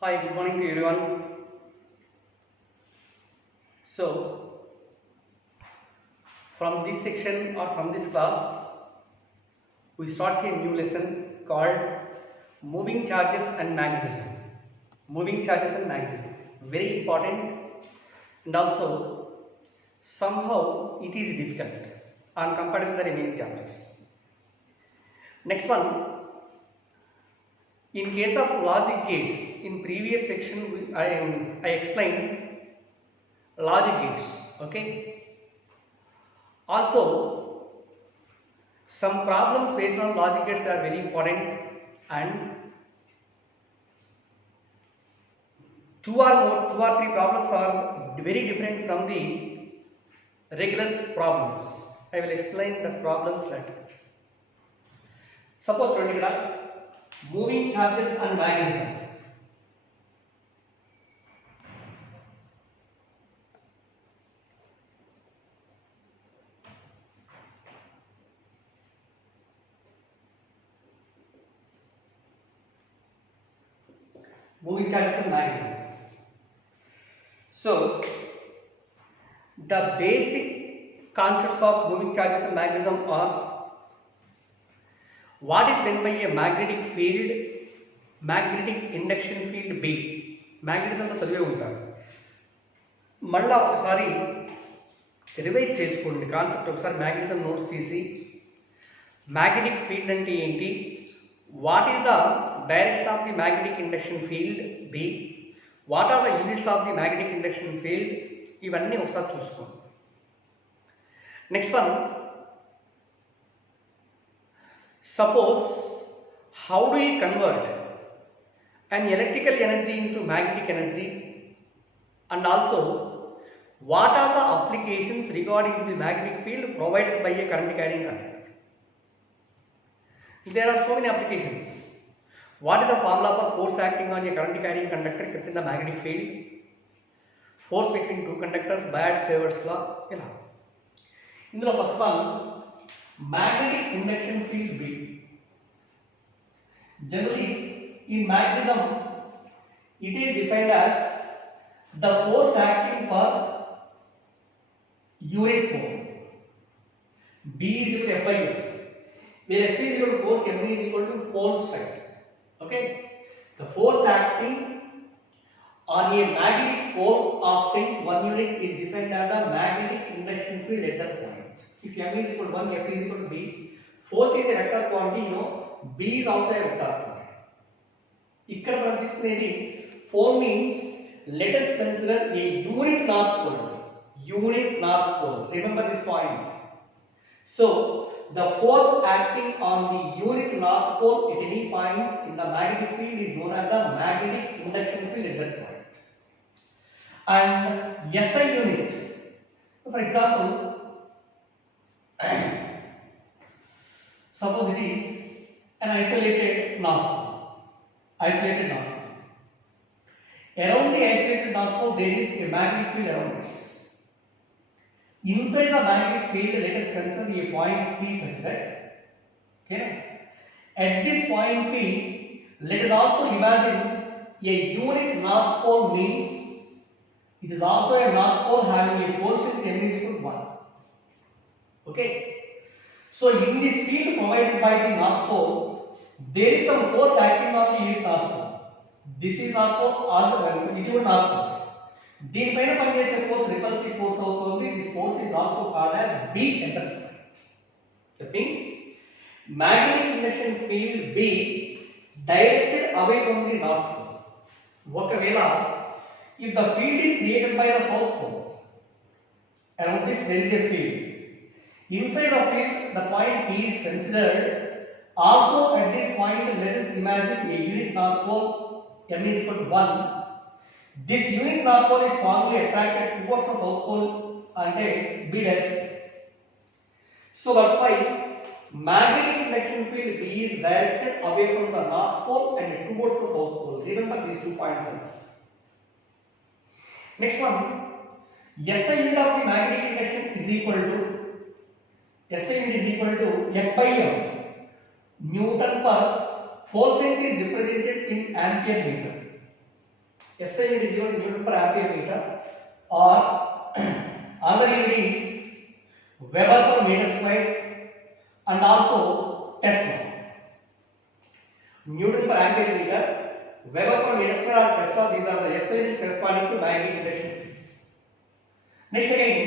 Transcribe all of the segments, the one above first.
Hi, good morning to everyone. So, from this section or from this class, we start a new lesson called Moving Charges and Magnetism. Moving charges and magnetism. Very important, and also somehow it is difficult and compared with the remaining chapters. Next one, in case of logic gates, in previous section I explained logic gates. Okay. Also, some problems based on logic gates are very important, and two or three problems are very different from the regular problems. I will explain the problems later. Suppose చూడండి ఇక్కడ moving charges and magnetism. Moving charges and magnetism. So, the basic concepts of moving charges and magnetism are: what is meant by a magnetic field, magnetic induction field B. మ్యాగ్నెటిజంలో చదివే ఉంటారు. మళ్ళీ ఒకసారి revise చేసుకోండి concept. ఒకసారి magnetism notes తీసి magnetic field అంటే ఏంటి, what is the direction of the magnetic induction field B, what are the units of the magnetic induction field, ఇవన్నీ ఒకసారి చూసుకోండి. Next one, suppose how do you convert an electrical energy into magnetic energy, and also what are the applications regarding the magnetic field provided by a current carrying conductor. There are so many applications. What is the formula for force acting on a current carrying conductor kept in the magnetic field, force between two conductors, Biot-Savart's law, ఇలా. ఇందులో first one magnetic induction field B. Generally, in magnetism, it is defined as the force acting per unit pole. B is equal to F by U, where F is equal to force, M is equal to pole strength. Okay, the force acting on a magnetic pole of strength 1 unit is defined as the magnetic induction field at that point. If M is equal to 1, F is equal to B, force is a vector quantity, B is also a vector quantity. ఇక్కడ మనం తీసుకునేది pole means, let us consider a unit north pole. Unit north pole. Remember this point. So, the force acting on the unit north pole at any point in the magnetic field is known as the magnetic induction field at that point. And SI unit, for example, suppose it is an isolated north pole. Isolated north pole. Around the isolated north pole there is a magnetic field around it. Inside the magnetic field, let us consider a point P such that, okay, at this point P, let us also imagine a unit north pole means it is also a north pole having a pole strength M is equal to 1. Okay. So in this field provided by the north pole, there is some force acting on the unit north pole. This is north pole, also ఇది కూడా north pole. దీనిపైన పనిచేసే force repulsive force అవుతుంది. This force is also called as B at that point. That means magnetic induction field B directed away from the north pole. ఒకవేళ if the field is created by the south pole, around this there is a field. Inside the field, the point P is considered. Also at this point, let us imagine a unit north pole, M is equal to 1. This unit north pole is strongly attracted towards the south pole and B direction. So that's why magnetic induction field B is directed away from the north pole and towards the south pole. Remember these 2 points. Next one, SI unit of the magnetic induction is equal to F by M. Newton per pole strength is represented in ampere meter. SI unit is equal to Newton per ampere meter, or another unit is Weber per meter square, and also Tesla. Newton per ampere meter, Weber per meter square, or Tesla, these are the SI units corresponding to magnetic induction field. Next again,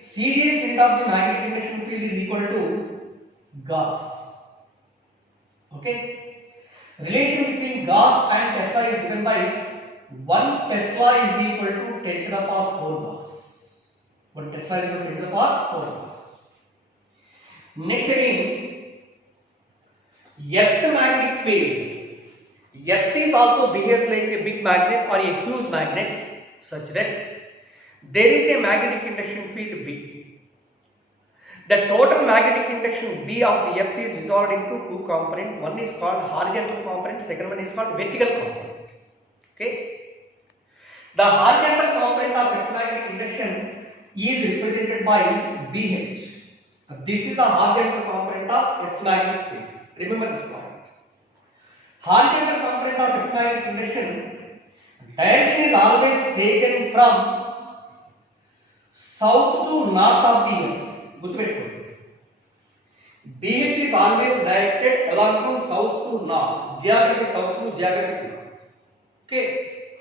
CDA strength of the magnetic induction field is equal to Gauss. Okay, relation between Gauss and Tesla is given by 1 Tesla is equal to 10 to the power 4 Gauss. 1 Tesla is equal to 10 to the power 4 Gauss. Next again, Earth magnetic field. Earth is also behaves like a big magnet or a huge magnet, such that there is a magnetic induction field B. The total magnetic induction B of the Earth is resolved into two components. One is called horizontal component, second one is called vertical component. Okay. The horizontal component of Earth magnetic induction is represented by BH. This is the horizontal component of Earth's magnetic field. Remember this point. Horizontal component of Earth's magnetic induction direction is always taken from south to north of the Earth. BH is always directed along from south to north, geographic south to geographic north. Okay,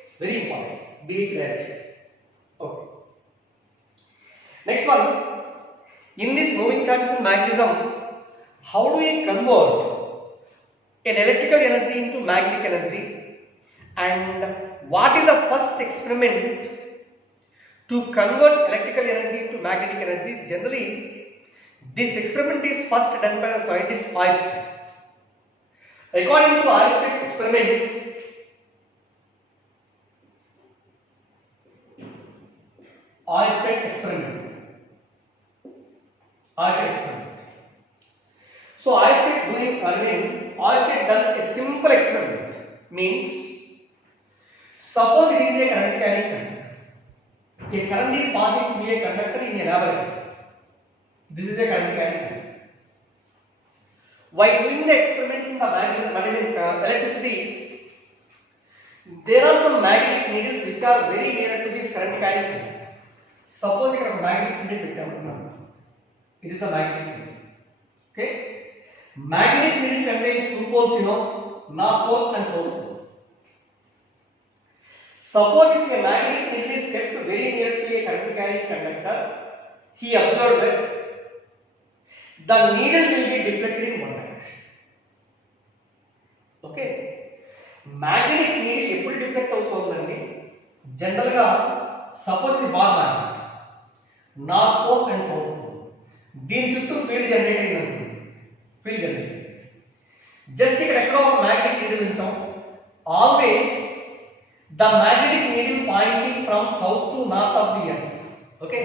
it's very important. BH direction. Okay. Next one, in this moving charges in magnetism, how do we convert an electrical energy into magnetic energy, and what is the first experiment to convert electrical energy into magnetic energy? Generally, this experiment is first done by the scientist Ørsted. According to Ørsted experiment, So Ørsted done a simple experiment. Means, suppose it is a current carrying conductor. A current is passing through a conductor in a laboratory. This is a current carrying conductor. While doing the experiments in the electricity, there are some magnetic needles which are very near to this current carrying conductor. Suppose a magnetic needle, it is the magnetic needle. Okay, magnetic needle contains two poles, north pole and south pole. Suppose if a magnetic needle is kept very near to a current carrying conductor, he observed that the needle will be deflected in one direction. Okay, magnetic needle eppudi deflect avutundandi? General ga suppose ఇది bar magnet, north pole and south pole, దీని చుట్టూ field generate అయిందనుకోండి. Field generate just ఇక్కడ ఎక్కడో ఒక magnetic needle ఉంచాం. Always the magnetic needle pointing from south to north of the earth. Okay,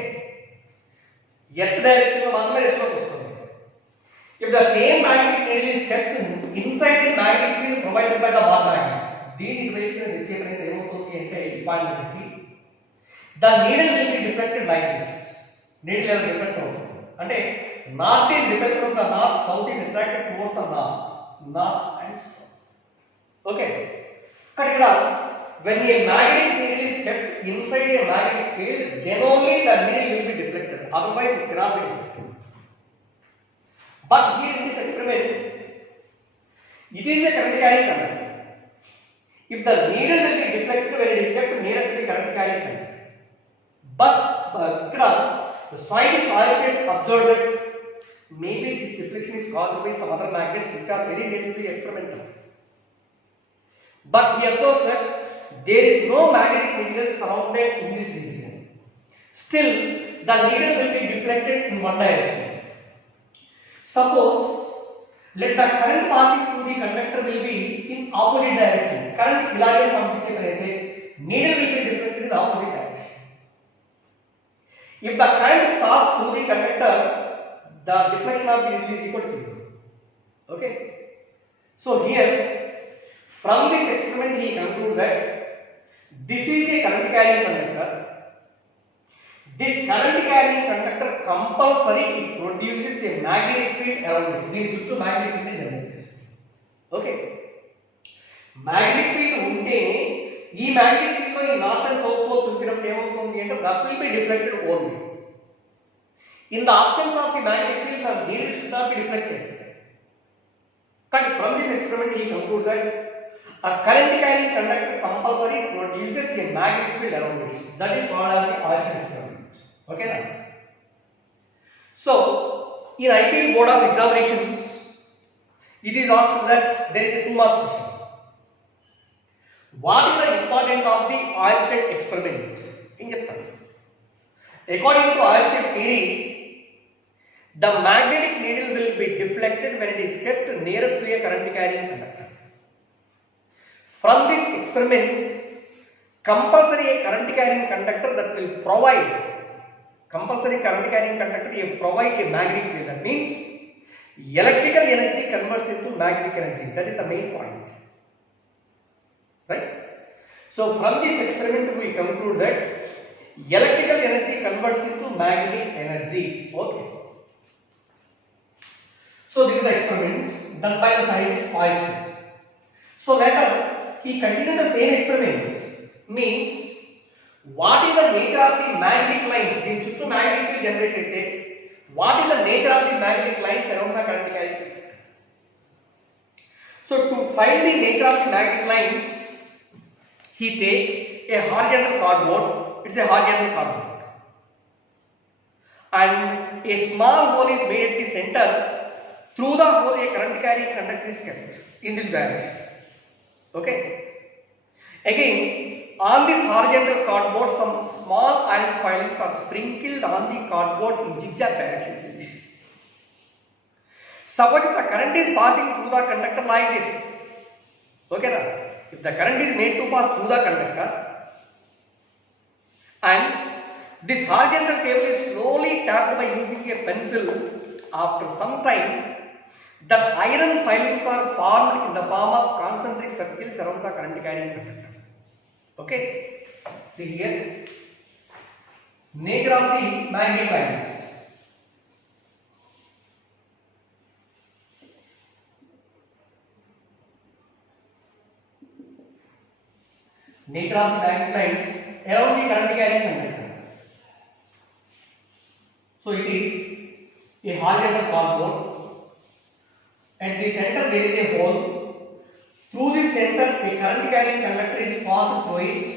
earth direction lo matrame response vastundi. If the same magnetic needle is kept inside the magnetic field provided by the bar magnet, దీని వైపు తెచ్చేటప్పుడు ఏమవుతుంది అంటే ఈ point కి the needle will be deflected like this. Needle will deflect అవుతుంది. అంటే north is repelled from the north, south is attracted towards the north and south. Okay, ఇక్కడ when a magnetic needle is kept inside a magnetic field, then only the needle will be deflected. Otherwise, it cannot be deflected. But here in this experiment, it is a current carrying conductor. If the needle will be deflected when it is kept near to the current carrying conductor, but the scientist Ørsted observed that maybe this deflection is caused by some other magnets which are very near to the experimental. But he observes that there is no magnetic needle surrounded in this region. Still, the needle will be deflected in one direction. Suppose, let the current passing through the conductor will be in opposite direction. Current ilage పంపించేటైతే needle will be deflected in the opposite direction. If the current stops through the conductor, the deflection of the needle is equal to 0. Okay. So here, from this experiment, he concludes that this is a current carrying conductor. This current carrying conductor compulsory it produces a magnetic field around it. This is to magnetic field generate. Okay. Magnetic field untene ఈ magnetic field లో ఈ north and south poles ఉంచినప్పుడు ఏమవుతుంది అంటే that will be deflected only. In the absence of the magnetic field the needle should not be deflected. But from this experiment he concludes that a current carrying conductor compulsory produces a magnetic field around it. That is called as the Arshan experiment. Okay now. So in IPL board of examinations it is asked that there is a 2 marks question. What is the importance of the Arshan experiment? In Japan, according to Arshan theory, the magnetic needle will be deflected when it is kept nearer to a current carrying conductor. From this experiment, compulsory a current carrying conductor that will provide compulsory current carrying conductor will provide a magnetic field. That means electrical energy converts into magnetic energy. That is the main point. Right? So from this experiment we conclude that electrical energy converts into magnetic energy. Okay. So this is the experiment done by the scientist Poisson. So later he continued the same experiment. Means what is the nature of the magnetic lines? Din chuttu magnetic field generate aithe what is the nature of the magnetic lines around the current carrying conductor? So to find the nature of the magnetic lines, he take a horizontal cardboard. It's a horizontal cardboard, and a small hole is made at the center. Through the hole a current carrying conductor is kept in this direction. Okay. Again, on this horizontal cardboard some small iron filings are sprinkled on the cardboard in zigzag direction. Suppose if the current is passing through the conductor like this. Okay na? If the current is made to pass through the conductor and this horizontal cable is slowly tapped by using a pencil, after some time the iron filings are formed in the form of concentric circles around the current carrying conductor. Okay, see here nature of the magnetic lines. Nature of the magnetic lines around the current carrying conductor. So it is a horizontal cardboard. At the center there is a hole. Through this center a current carrying conductor is passed through it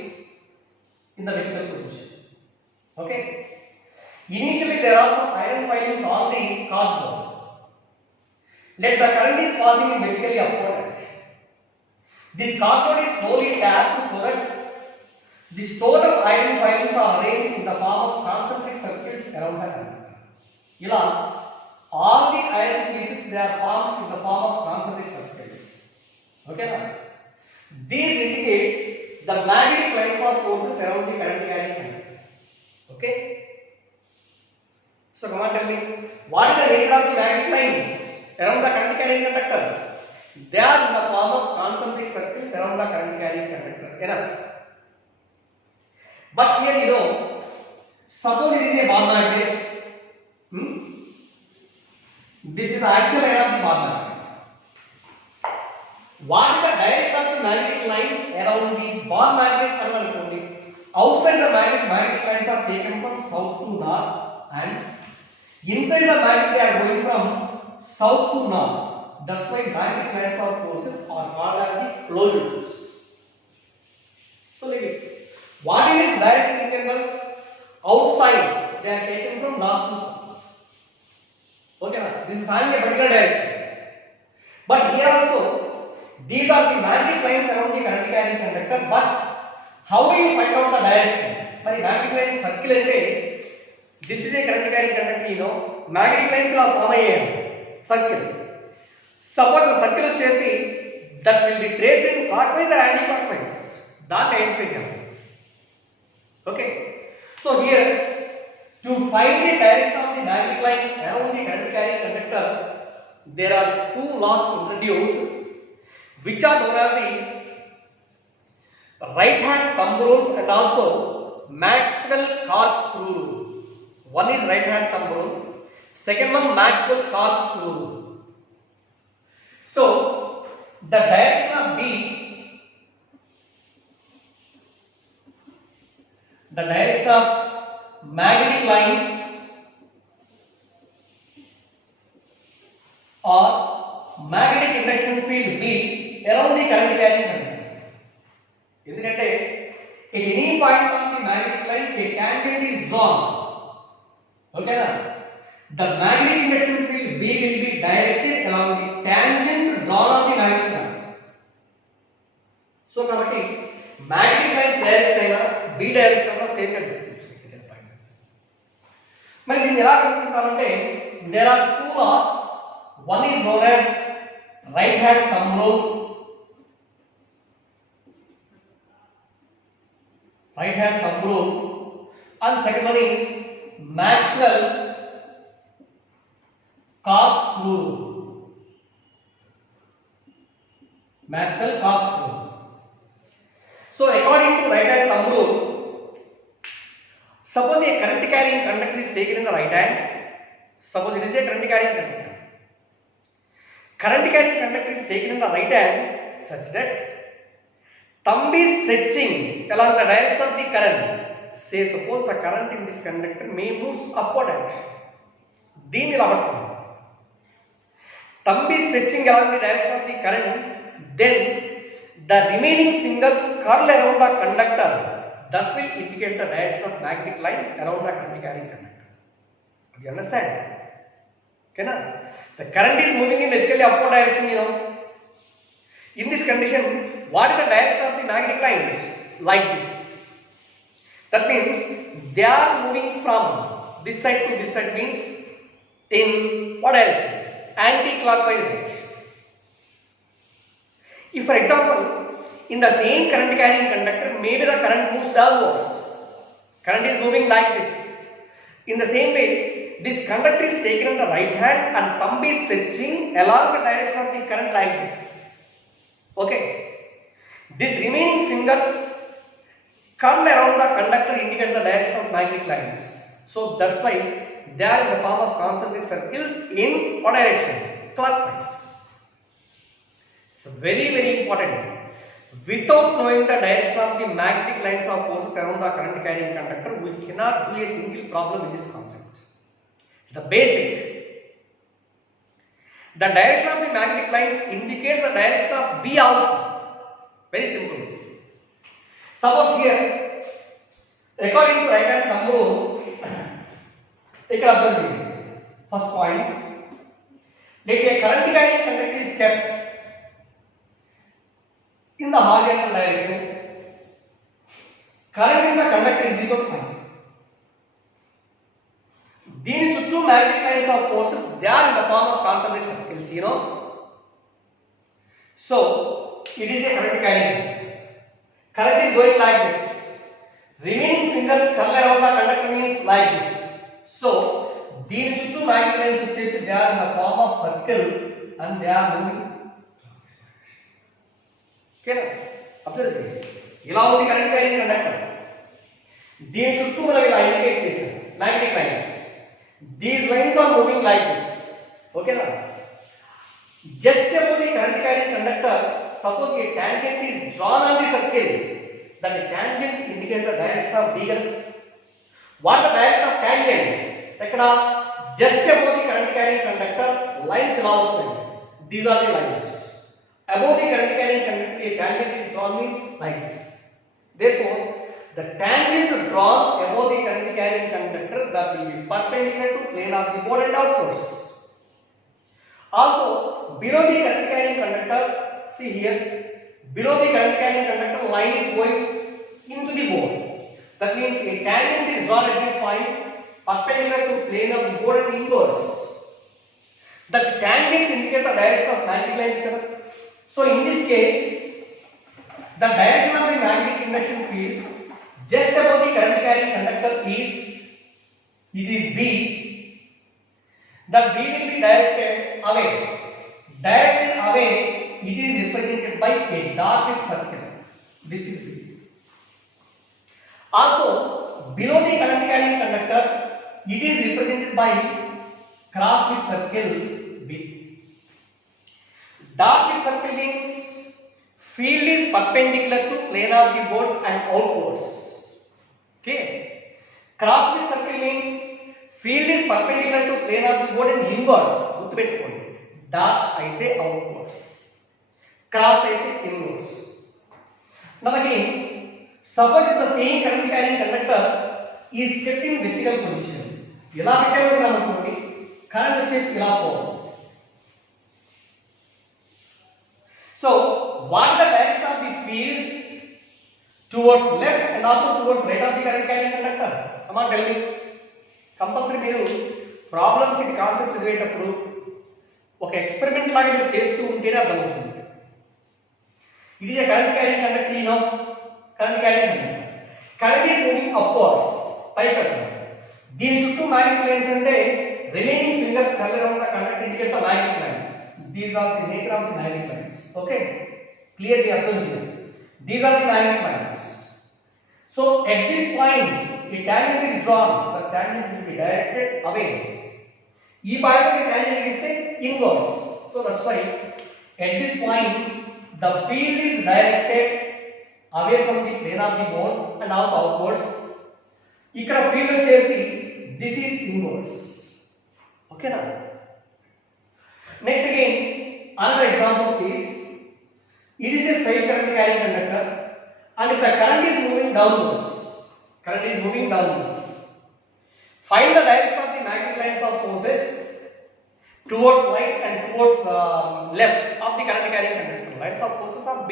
in the vertical position. Okay. Initially there are some iron filings on the cardboard. Let the current is passing in vertically upward direction. This cardboard is slowly tapped so that this total iron filings are arranged in the form of concentric circles around the conductor. Ila all the iron pieces they are formed in the form of concentric circles. Okay now? This indicates the magnetic lines or forces around the current carrying conductor. Okay? So come on, tell me, what is the nature of the magnetic lines around the current carrying conductors? They are in the form of concentric circles around the current carrying conductor. Enough. But here you know, suppose it is a ball magnet. This is the axial line of the ball magnet. What is the direction of the magnetic lines around the ball magnet? Outside the magnetic lines are taken from south to north, and inside the magnet they are going from south to north. That's why magnetic lines or forces are called as the closed loops. So leave it. What is its direction in general? Outside they are taken from north to south. Okay, this is having a particular direction. But here also these are the magnetic lines around the current carrying conductor. But how do you find out the direction? Mari magnetic lines circle ante this is a current carrying conductor. You know magnetic lines will form a circle. Suppose the circle వచ్చేసి that will be traced in clockwise or anti-clockwise. That identify. Okay. So here to find the direction of the magnetic lines around the current carrying conductor, there are 2 laws introduced, which are known as the right hand thumb rule and also Maxwell corkscrew rule. One is right hand thumb rule, second one Maxwell corkscrew rule. So the direction of B the direction of magnetic lines or magnetic induction field B around the current carrying conductor. ఎందుకంటే at any point on the magnetic line a tangent is drawn. Okay na? The magnetic induction field B will be directed along the tangent drawn on the magnetic line. So కాబట్టి magnetic lines direction అయినా B direction అయినా same గా గుర్తుంచుకోండి. మరి దీన్ని ఎలా కనుక్కుంటామంటే there are two laws. One is known as right hand thumb rule. Right hand thumb rule, and second one is Maxwell-Cox rule. Maxwell-Cox rule. So according to right hand thumb rule, suppose a current carrying conductor is taken in the right hand. Suppose it is a current carrying conductor. Current carrying conductor is taken in the right hand such that thumb is stretching along the direction of the current. Say suppose the current in this conductor may move upward direction. దీన్ని ఇలా పట్టుకోండి. Thumb is stretching along the direction of the current. Then the remaining fingers curl around the conductor. That will indicate the direction of magnetic lines around the current carrying conductor. Do you understand? Okay na? The current is moving in vertically upward direction, you know. In this condition, what is the direction of the magnetic lines? Like this. That means they are moving from this side to this side, means in what direction? Anti-clockwise direction. If for example, in the same current carrying conductor, maybe the current moves downwards. Current is moving like this. In the same way, this conductor is taken in the right hand and thumb is stretching along the direction of the current like this. Okay. These remaining fingers curl around the conductor indicates the direction of magnetic lines. So that's why they are in the form of concentric circles in what direction? Clockwise. It's very important. Without knowing the direction of the magnetic lines of forces around the current carrying conductor, we cannot do a single problem in this concept. The basic. The direction of the magnetic lines indicates the direction of B also. Very simple. Suppose here, according to right hand thumb rule, take observe. First point. Let a current carrying conductor is kept in the horizontal direction. Current in the conductor is equal to I. దీని చుట్టూ magnetic lines of forces, they are in the form of concentric circles, you know. So it is a current carrying. Current is going like this. Remaining fingers curl around the conductor means like this. So దీని చుట్టూ magnetic lines వచ్చేసి they are in the form of circle and they are moving. Okay, observe చేయండి. ఇలా ఉంది current carrying conductor. దీని చుట్టూ మనం ఇలా ఇండికేట్ చేసాం magnetic lines. These lines are moving like this. Okay na? Just above the current carrying conductor, suppose a tangent is drawn on the circle, then the tangent indicates the direction of B. What is the direction of tangent? Just above the current carrying conductor, lines allow us. These are the lines. Above the current carrying conductor, a tangent is drawn means like this. Therefore, the tangent drawn above the current carrying conductor that will be perpendicular to plane of the board and outwards. Also, below the current carrying conductor, see here, below the current carrying conductor, line is going into the board. That means a tangent is drawn at this point perpendicular to plane of the board and inwards. The tangent indicates the direction of magnetic lines. So in this case, the direction of the magnetic induction field just above the current carrying conductor is B. That B will be directed away. Directed away, it is represented by a dotted circle. This is B. Also, below the current carrying conductor, it is represented by cross with circle B. Dotted circle means field is perpendicular to plane of the board and outwards. Okay, cross with circle means field is perpendicular to plane of the board and inwards. గుర్తుపెట్టుకోండి, dot అయితే outwards, cross అయితే inwards. Now again, suppose the same current carrying conductor is kept in vertical position. ఇలా పెట్టాము అనుకోండి, current వచ్చేసి ఇలా పోవాలి. So what the direction of the field towards left and also towards right of the current carrying conductor? Come on, tell me. Compulsory మీరు problems ఇది concept చదివేటప్పుడు ఒక ఎక్స్పెరిమెంట్ లాగా మీరు చేస్తూ ఉంటేనే అర్థమవుతుంది. It is a current carrying conductor, you know, current carrying conductor. Current is moving upwards, పైకి వెళ్తుంది. దీని చుట్టూ మ్యాగ్నెటిక్ లైన్స్ అంటే remaining fingers color on the conductor indicates the magnetic lines. These are the nature of the magnetic lines. Okay, clearly understood. These are the magnetic lines. So at this point, a tangent is drawn. The tangent will be directed away. ఈ point కి tangent is inwards. So that's why at this point the field is directed away from the plane of the board and also outwards. ఇక్కడ field వచ్చేసి this is inwards. Okay now. Next again, another example is, it is a straight current carrying conductor and if the current is moving downwards, current is moving downwards, find the direction of the magnetic lines of forces towards right and towards left of the current carrying conductor. Lines of forces are B.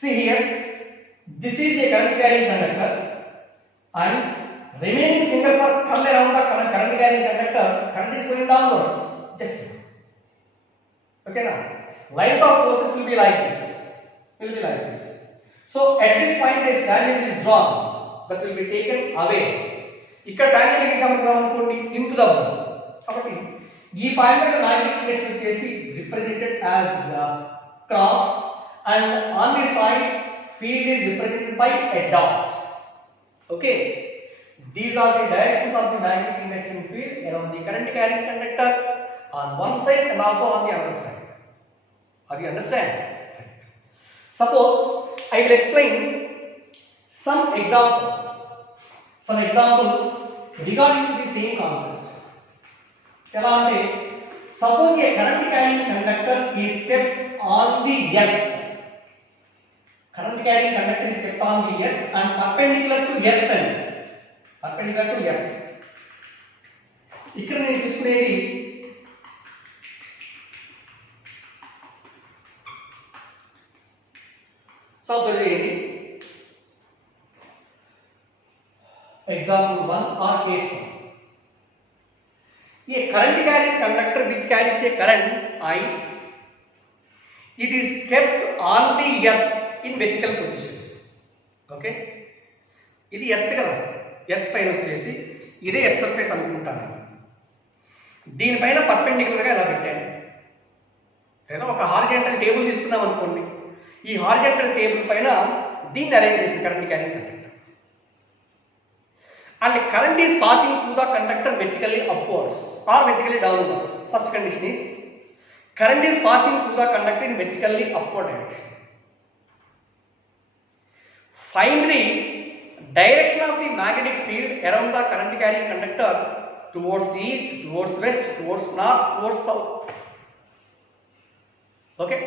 See here, this is a current carrying conductor and remaining fingers are curled around the current carrying conductor. Current is going downwards. Just okay now. Lines of forces will be like this. Will be like this. So at this point, a tangent is drawn that will be taken away. ఇక్కడ tangent కి సంబంధం అనుకోండి into the board. కాబట్టి ఈ point యొక్క magnetic field వచ్చేసి represented as cross and on this side field is represented by a dot. Okay. These are the directions of the magnetic induction field around the current carrying conductor on one side and also on the other side. Are you understand? Suppose I will explain some examples regarding to the same concept. ఎలా అంటే, suppose a current carrying conductor is kept on the earth. Current carrying conductor is kept on the earth and perpendicular to earth and perpendicular to earth. ఇక్కడ నేను తీసుకునేది suppose ఏంటి, example 1 or case 1. A current carrying conductor which carries a current I, it is kept on the earth in vertical position. Okay, ఇది earth కదా, earth పైన వచ్చేసి ఇదే earth surface అనుకుంటాను. దీనిపైన పర్పెండిక్యులర్గా ఇలా పెట్టాను. లేదా ఒక హారిజాంటల్ టేబుల్ తీసుకున్నాం అనుకోండి, ఈ హారిజాంటల్ టేబుల్ పైన దీన్ని అరేంజ్ చేసిన current carrying conductor. And current is passing through the conductor vertically upwards or vertically downwards. First condition is current is passing through the conductor in vertically upward direction. Find the direction of the magnetic field around the current carrying conductor towards east, towards west, towards north, towards south. Okay,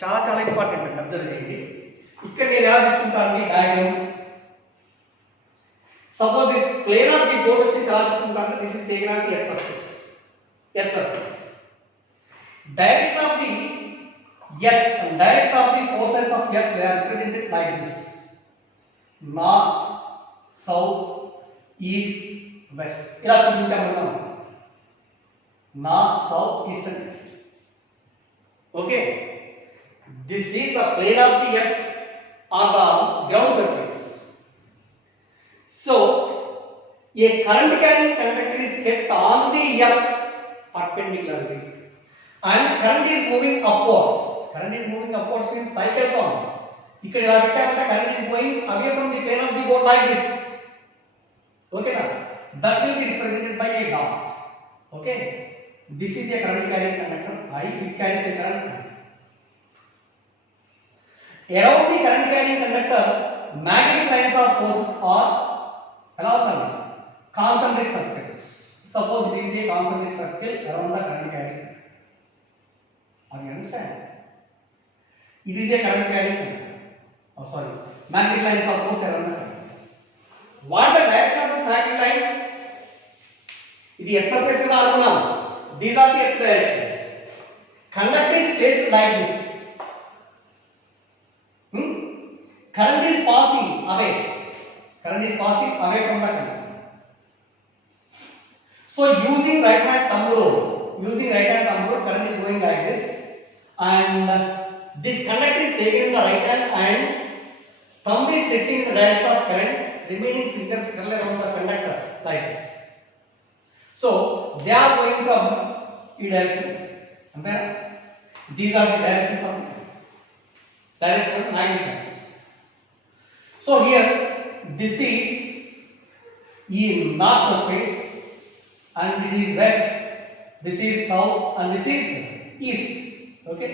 చాలా important అండి, observe చేయండి. ఇక్కడ నేను ఎలా తీసుకుంటాను diagram. Suppose this plane of the board వచ్చేసి ఎలా తీసుకుంటాను, this is taken on the earth surface. Direction of the forces of earth, they are represented like this: north, south, east, west. ఇలా చూపించాము మనం, north, south, east and west. Okay, this is the plane of the earth or the ground surface. So a current carrying conductor is kept on the earth perpendicularly and current is moving upwards. Current is moving upwards means పైకి వెళ్తాం. ఇక్కడ ఇలా పెట్టామంటే current is going away from the plane of the board like this. Okay na? That will be represented by a dot. Okay, this is a current carrying conductor I which carries a current. Around the current carrying conductor magnetic lines kinds of forces are concentric circles. Suppose it is a concentric circle around the current carrying. Are you understand? It is a current carrying. Oh, sorry. Magnetic lines of force around the current. What the direction of this magnetic line? It is x surface kada anukunnam. These are the x directions. Conductor is placed like this. Current is passing away. Current is passing away from the conductor. So using right hand thumb rule, current is going like this, and this conductor is taken in the right hand and thumb is stretching in the direction of current. Remaining fingers curl around the conductors like this. So they are going from E direction. And then these are the directions of magnetic lines. So here this is in north surface and it is west. This is south and this is east. Okay.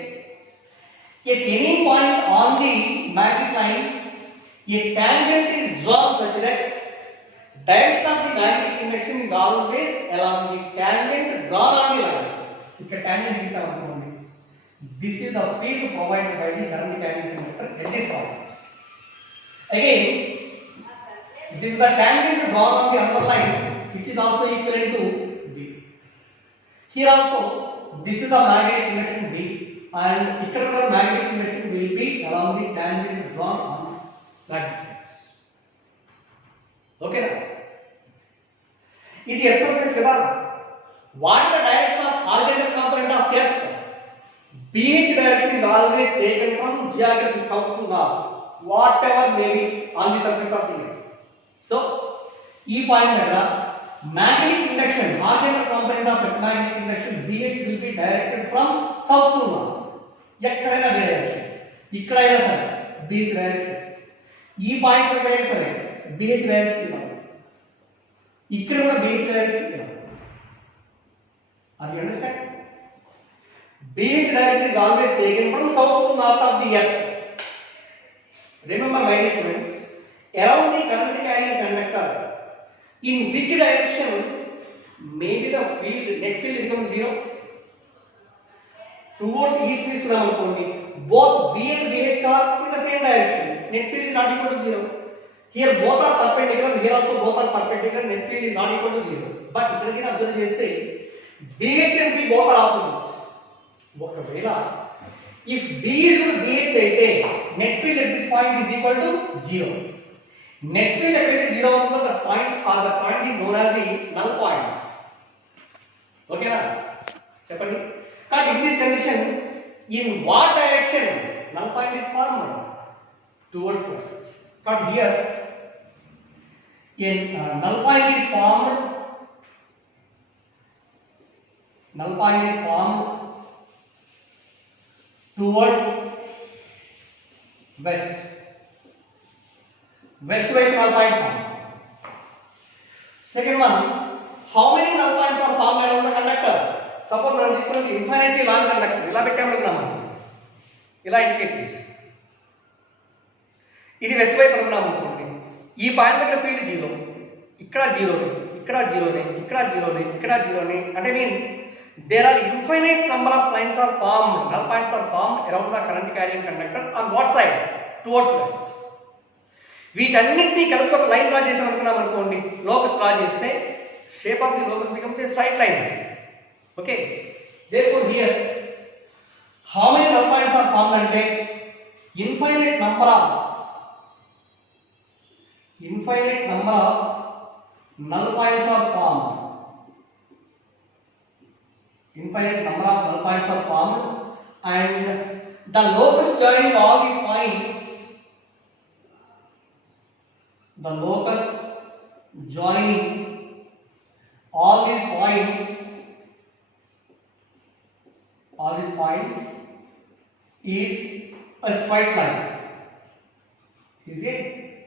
At any point on the magnetic line, a tangent is drawn such that direction of the magnetic induction is always along the tangent drawn on the line. Tangent is this is the field provided by the current carrying conductor at this point. Again, this is the tangent drawn on the other line, which is also equivalent to B. Here also, this is the magnetic induction B, and here magnetic induction will be along the tangent drawn on magnetic lines. Okay, now. This is Earth surface kada. What is the direction of horizontal component of Earth? BH direction is always taken from geographic south to north, whatever may be on the surface of the Earth. So, E point agara magnetic induction, horizontal component of magnetic induction BH will be directed from south to north. Ekkadaina direction. Ikkadaina sare BH direction. E point agara sare BH direction. Ikkada kuda BH direction. Are you understand? BH direction is always taken from south to north of the Earth. Remember, my dear students, around the current carrying conductor, in which direction maybe the field, net field becomes zero? Towards east is both B and BH are in the same direction. Net field is not equal to zero. Here both are perpendicular, here also both are perpendicular, net field is not equal to zero. But if you observe cheste, BH and B both are opposite. If B is equal to BH aithe, net field at this point is equal to 0. Net field at 0 the point or the point is known as the null point. Okay na? Cheppandi. But in this condition, in what direction null point is formed? Towards west. But here, in null point is formed towards west. West way null point formed. Second one, how many null points are formed around the conductor? Suppose I am తీసుకున్న infinitely long conductor ఇలా పెట్టాము అనుకున్నాము, ఇలా indicate చేసి ఇది west వైపు అనుకున్నాము అనుకోండి. ఈ పాయింట్ దగ్గర ఫీల్డ్ 0, ఇక్కడ 0, ఇక్కడ 0, ఇక్కడ 0, ఇక్కడ 0, అంటే mean there are infinite number of lines are formed, null points are formed around the current carrying conductor on what side? Towards west. వీటన్నిటిని కలిపి ఒక లైన్ డ్రా చేసాం అనుకున్నాం అనుకోండి, లోకస్ డ్రా చేస్తే shape of the locus becomes a straight line. Okay, therefore here how many null points are formed ante infinite number of null points are formed. Infinite number of null points are formed, and the locus joining all these points, the locus joining all these points is a straight line. Is a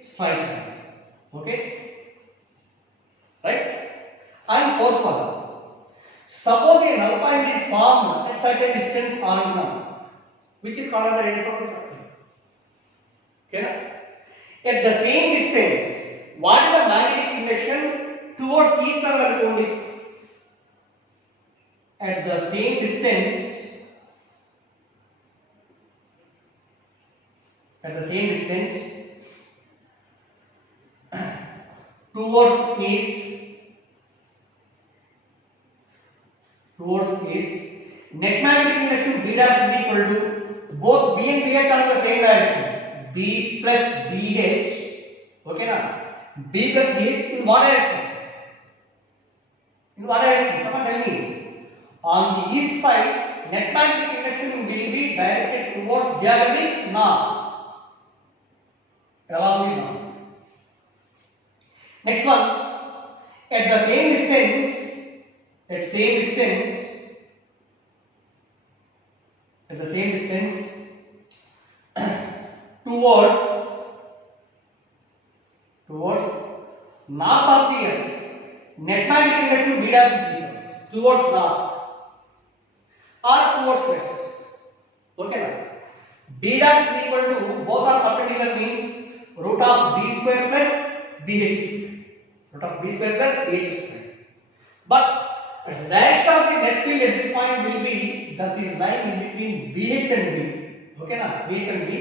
straight line. Okay, right? And fourth one, suppose a null point is formed at certain distance r1, which is called the radius of the circle. Okay, At the same distance, what is the magnetic induction towards eastern అనుకోండి. At the same distance, towards east, net magnetic induction B dash is equal to both B and BH are in the same direction. B plus BH, okay na? B plus BH in what direction? Come on, tell me. On the east side, net magnetic induction will be directed towards geographic north. Next one, at the same distance towards north of the earth, net magnetic induction B dash is equal towards north or towards west. Okay na? B dash is equal to, both are perpendicular, means root of B square plus BH square. But the direction of the net field at this point will be, that is lying in between BH and B. Okay na? BH and B.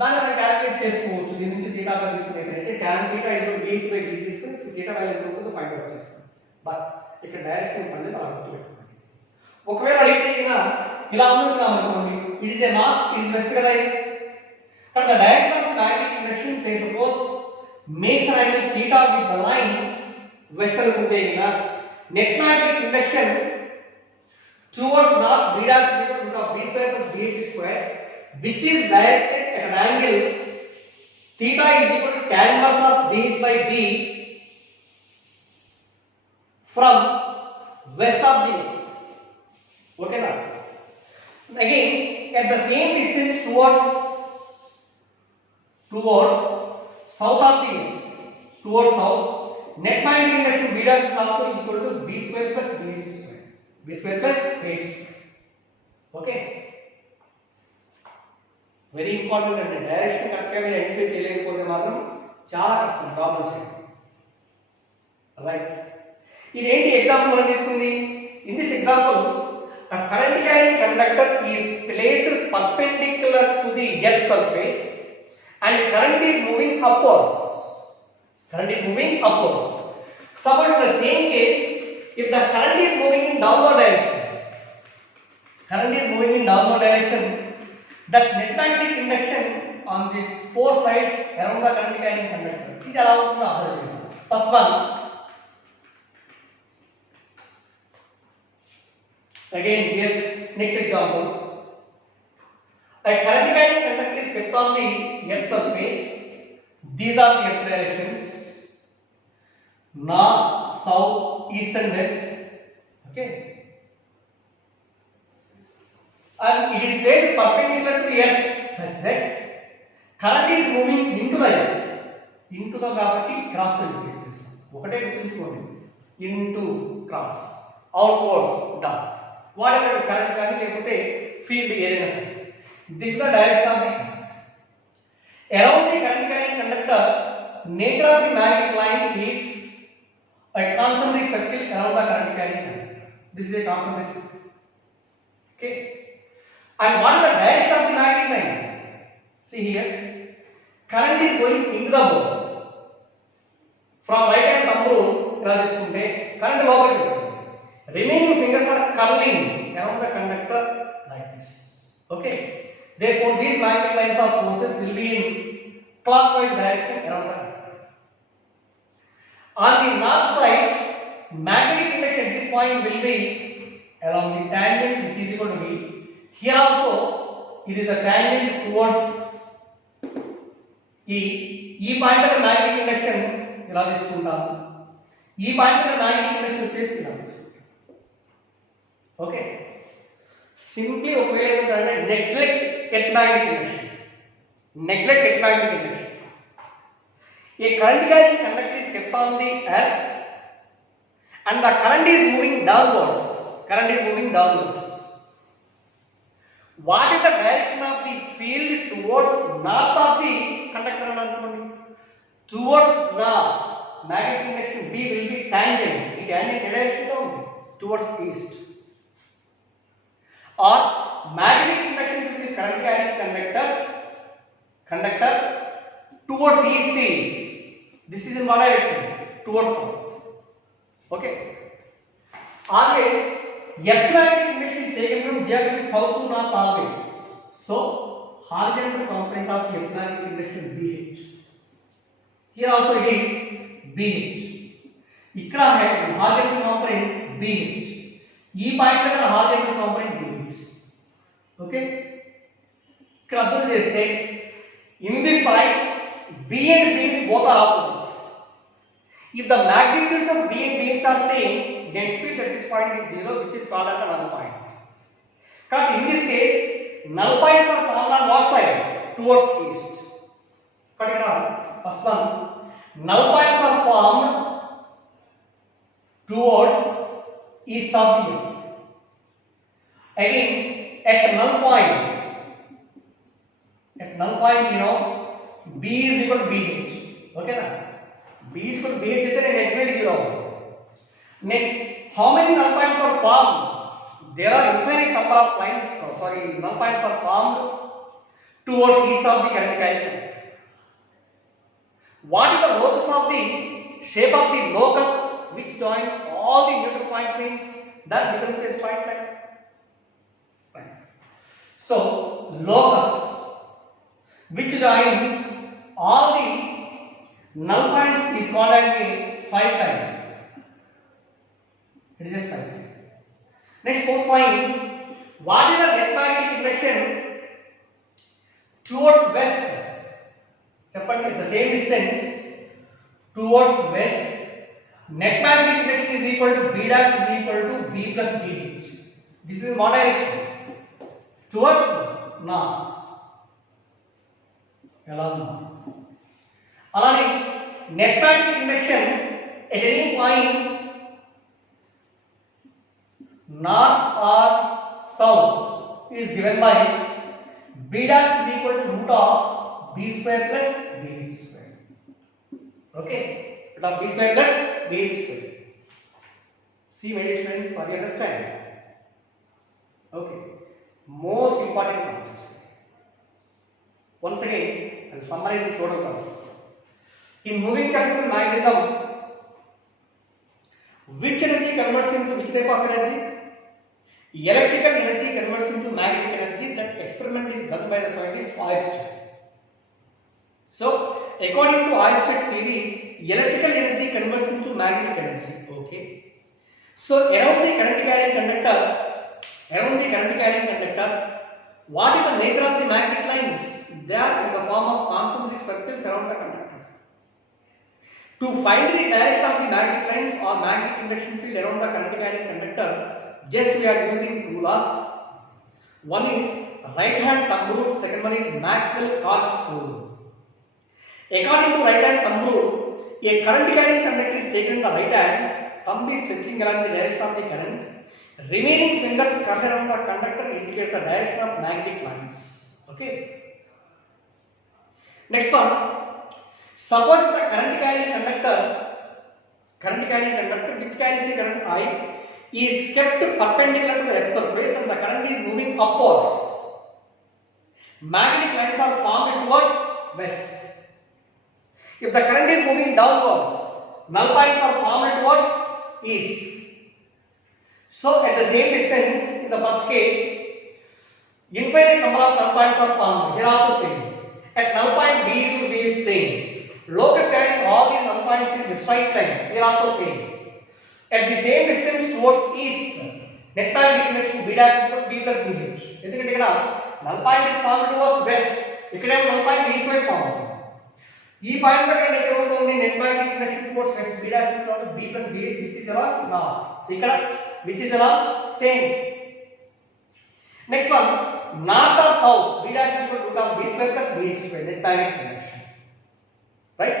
దాన్ని మనం calculate చేసుకోవచ్చు. దీని నుంచి θ గా తీసుకునేటైతే tan θ BH by B తీసుకుని θ value ఎంత ఉంటుందో find out చేస్తాం. బట్ ఇక్కడ డైరెక్షన్ పడలేదు, అలా గుర్తుపెట్టుకోండి. ఒకవేళ అడిగితే ఇలా ఉందనుకున్నాం అనుకోండి, it is a north, it is west కదా ఇది. but the direction of the magnetic induction, say suppose makes an angle theta with the line western ఉంటే net magnetic induction towards north B dash is equal to root of B square plus BH square, which is directed at an angle theta is equal to tan inverse of BH by B from west of the earth. Okay na? Again, at the same distance towards south of the earth, towards south, net magnetic induction B dash is also equal to B square plus BH square. Okay? Very important, and direction correct గా మీరు identify చేయలేకపోతే మాత్రం చాలా కష్టం, problems. Right, ఇదేంటి example మనం తీసుకుంది. In this example, a current carrying conductor is placed perpendicular to the earth surface and current is moving upwards. Suppose in the same case, if the current is moving in downward direction, that net magnetic induction on the four sides around the current carrying conductor, ఇది ఎలా ఉంటుందో observe చేయండి. First one, again here next example, a current carrying conductor is kept on the earth surface. These are the earth directions: north, south, east and west. Okay, and it is placed perpendicular to the earth such that current is moving into the earth. కాబట్టి cross indicate చేస్తాం. ఒకటే గుర్తుంచుకోండి, into cross, outwards down, వాడెక్కడ current కానీ లేకపోతే field ఏదైనా సరే. This the direction of the current. Around the current carrying conductor, nature of the magnetic line is a concentric circle around the current carrying conductor. This is a concentric circle. Okay, and what is the direction of the magnetic line? See here, current is going into the ball from right hand thumb rule. ఇలా తీసుకుంటే current లోపలికి వెళ్తుంది. Remaining fingers are curling around the conductor like this. Okay, therefore these magnetic lines of forces will be in clockwise direction around the conductor. On the north side, magnetic induction at this point will be along the tangent, which is equal to B. Here also it is a tangent towards E. point of magnetic induction ఇలా తీసుకుంటాము. point of magnetic induction వచ్చేసి ఇలా తీసుకుంటాం. Okay, simply ఒకవేళ ఏంటంటే neglect at magnetic induction. A current carrying conductor is kept on the earth and the current is moving downwards. What is the direction of the field towards north of the conductor? towards north, magnetic induction B will be tangent. It any direction only towards east. Or magnetic induction to this current carrying conductor towards east is. This is in what direction? Towards south. Okay. Always, electromagnetic induction is taken from geographic south to north always. So, horizontal component of electromagnetic induction BH. Here also it is BH. ఇక్కడ horizontal component BH. ఈ point దగ్గర horizontal component BH. Okay? ఇక్కడ observe చేస్తే in this side B and BH both are opposite. If the magnitudes of B and BH are same, then field at this point is 0, which is called as a null point. But in this case, null points are found on what side? Towards east. Cut it out. First one, null points are formed towards east of the earth. Again, at null point, you know, B is equal to BH. Okay, na? B is equal to BH, then it will 0. Next, how many null points are formed? There are infinite number of null points are formed towards east of the current carrier. What is the locus of the shape of the locus which joins all the neutral points means that becomes a straight line. Fine. So, locus which joins all the null points is called as a straight line. It is a straight line. Next, fourth point. What is the net magnetic induction towards west? At the same distance towards west, net magnetic induction is equal to B dash is equal to B plus BH. This is in what direction? Towards north. Along net magnetic induction at any point north or south is given by B dash is equal to root of B square plus BH square. Okay, root of B square plus BH square. See, my dear students, for your understanding. Okay, most important concepts. Once again, I will summarize the total class. In moving charges and magnetism, which energy converts into which type of energy? Electrical energy converts into magnetic energy. That experiment is done by the scientist Oersted. So, according to Oersted theory, electrical energy converts into magnetic energy. Okay. So, around the current carrying conductor, what is the nature of the magnetic lines? They are in the form of concentric circles around the conductor. To find the direction of the magnetic lines or magnetic induction field around the current carrying conductor, just we are using two laws. One is right hand thumb rule, second one is Maxwell-Cox rule. According to right hand thumb rule, a current carrying conductor is taken in the right hand, thumb is stretching along the direction of the current, remaining fingers curl around the conductor indicates the direction of magnetic lines. Okay. Next one, suppose the current carrying conductor which carries the current I is kept perpendicular to the earth surface and the current is moving upwards. Magnetic lines are formed towards west. If the current is moving downwards, null points are formed towards east. So at the same distance, in the first case, infinite number of null points are formed. Here also same. At null point B will be same. Locus carrying all these null points is a straight line. Here also same. At the same distance towards east, net magnetic induction B dash is equal to B plus BH. ఎందుకంటే ఇక్కడ null point is formed towards west. ఇక్కడ null point east వైపు form అవుతుంది. ఈ point దగ్గర ఎక్కడ అవుతుంది net magnetic induction towards west B dash is equal to B plus BH which is along north. ఇక్కడ which is along same. Next one, north or south B dash is equal to root of B square plus BH square net magnetic induction. Right?